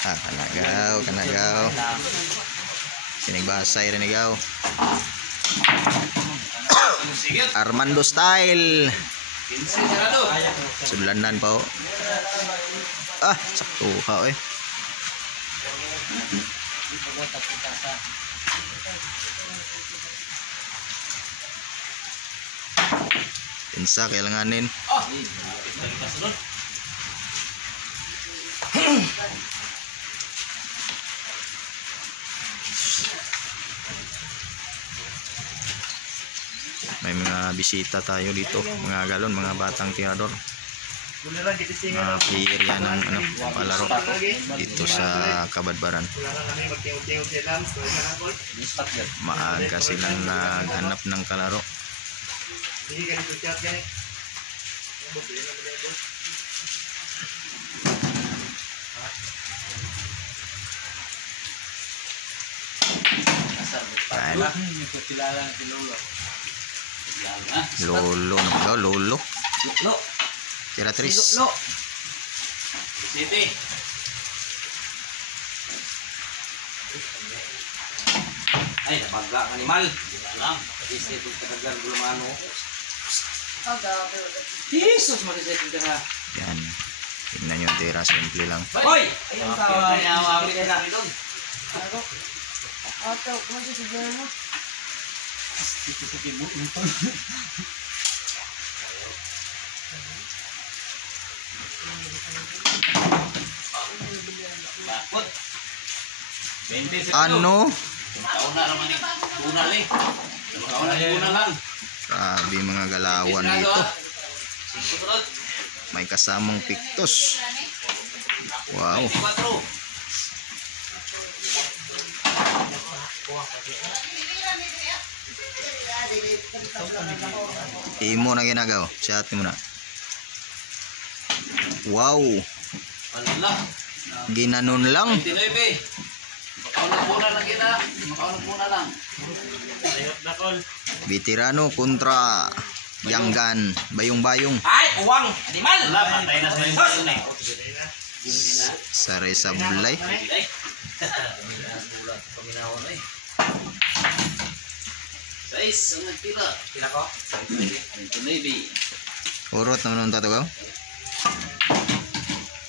Ah, kanagaw. Sinigbasay rin igaw. Armando style. Sudlanan pa oh. Ah, sakto ha eh. Pinsa kailanganin. May mga bisita tayo dito, mga galon, mga batang tirador. Mga player yan ng palaro dito sa Kabadbaran. Maaga silang naghanap ng kalaro. Lolo. Tira tris. City. Ay, napagla ng animal. Lang. Isip yung katagal bulumano. Jesus, mag-isip yung kata. Yan. Tingnan yung tira. Simple lang. Hoy! Ayun sa nawawit na rin doon. Oto, kumagi sa gano'n mo. Ano? Tauna naman eh. Tuna lang. Tuna lang. Grabe mga galawan dito. May kasamang piktos. Wow. Imo na ginagaw. Chat mo na. Wow. Ginanon lang. 29. Makaunang-una lang kita. Makaunang-una lang. Veterano kontra Yanggan. Bayong-bayong. Ay, uwang! Animal! Wala, patay na sa yung eh. Sare sablay. Sais, ang nagtira. Tira ko? 29. Urot naman ang tatugaw.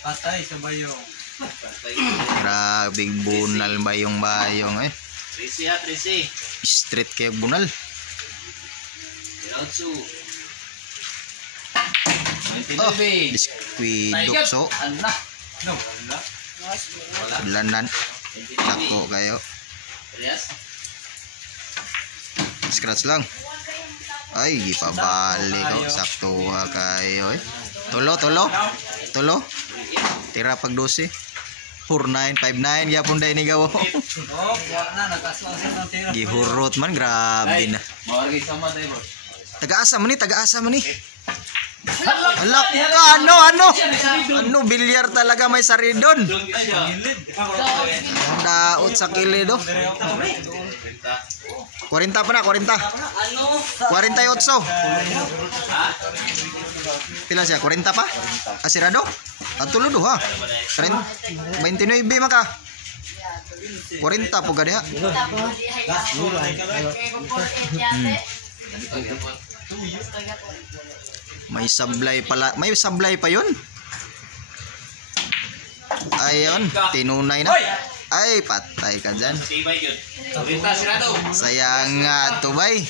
Patay sa bayong. Grabe bunal bayong-bayong eh. Tracy ha, Tracy. Street kayo bunal. Diretso. Oh, 29. biskwidok so. Ano? No. Lanan. Sako kayo. Yes. Scratch lang. Ay, gipabali ko. Sakto kayo eh. Tulo. Tira pag 12. 4959 gyapon day ni gawo. Gihurot man grabe na. Mawagi sama tayo, bro. Taga-asa man ni. Alak ka ano bilyar talaga may saridon. Daot sa kilid oh. 40 pa na, 40. 48. Pila siya? 40 pa? Asirado? Tulo do ha. 29 maka. 40 po gani ha. May sablay pala. May sablay pa yun. Ayun, tinunay na. Ay, patay ka dyan. Sayang nga to bay.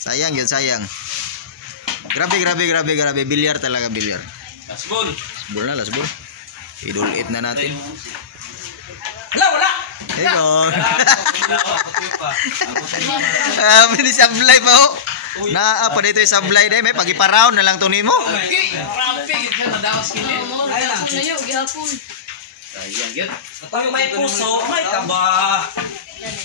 Sayang yun, sayang. Grabe. Bilyar talaga, bilyar. Last ball. Last ball. Idulit na natin. Wala! Hey, go. May sablay pa ho. Na apa dito yung sablay day. May pag-ipa-round na lang to nimo. Sayang yun. May puso, may kaba.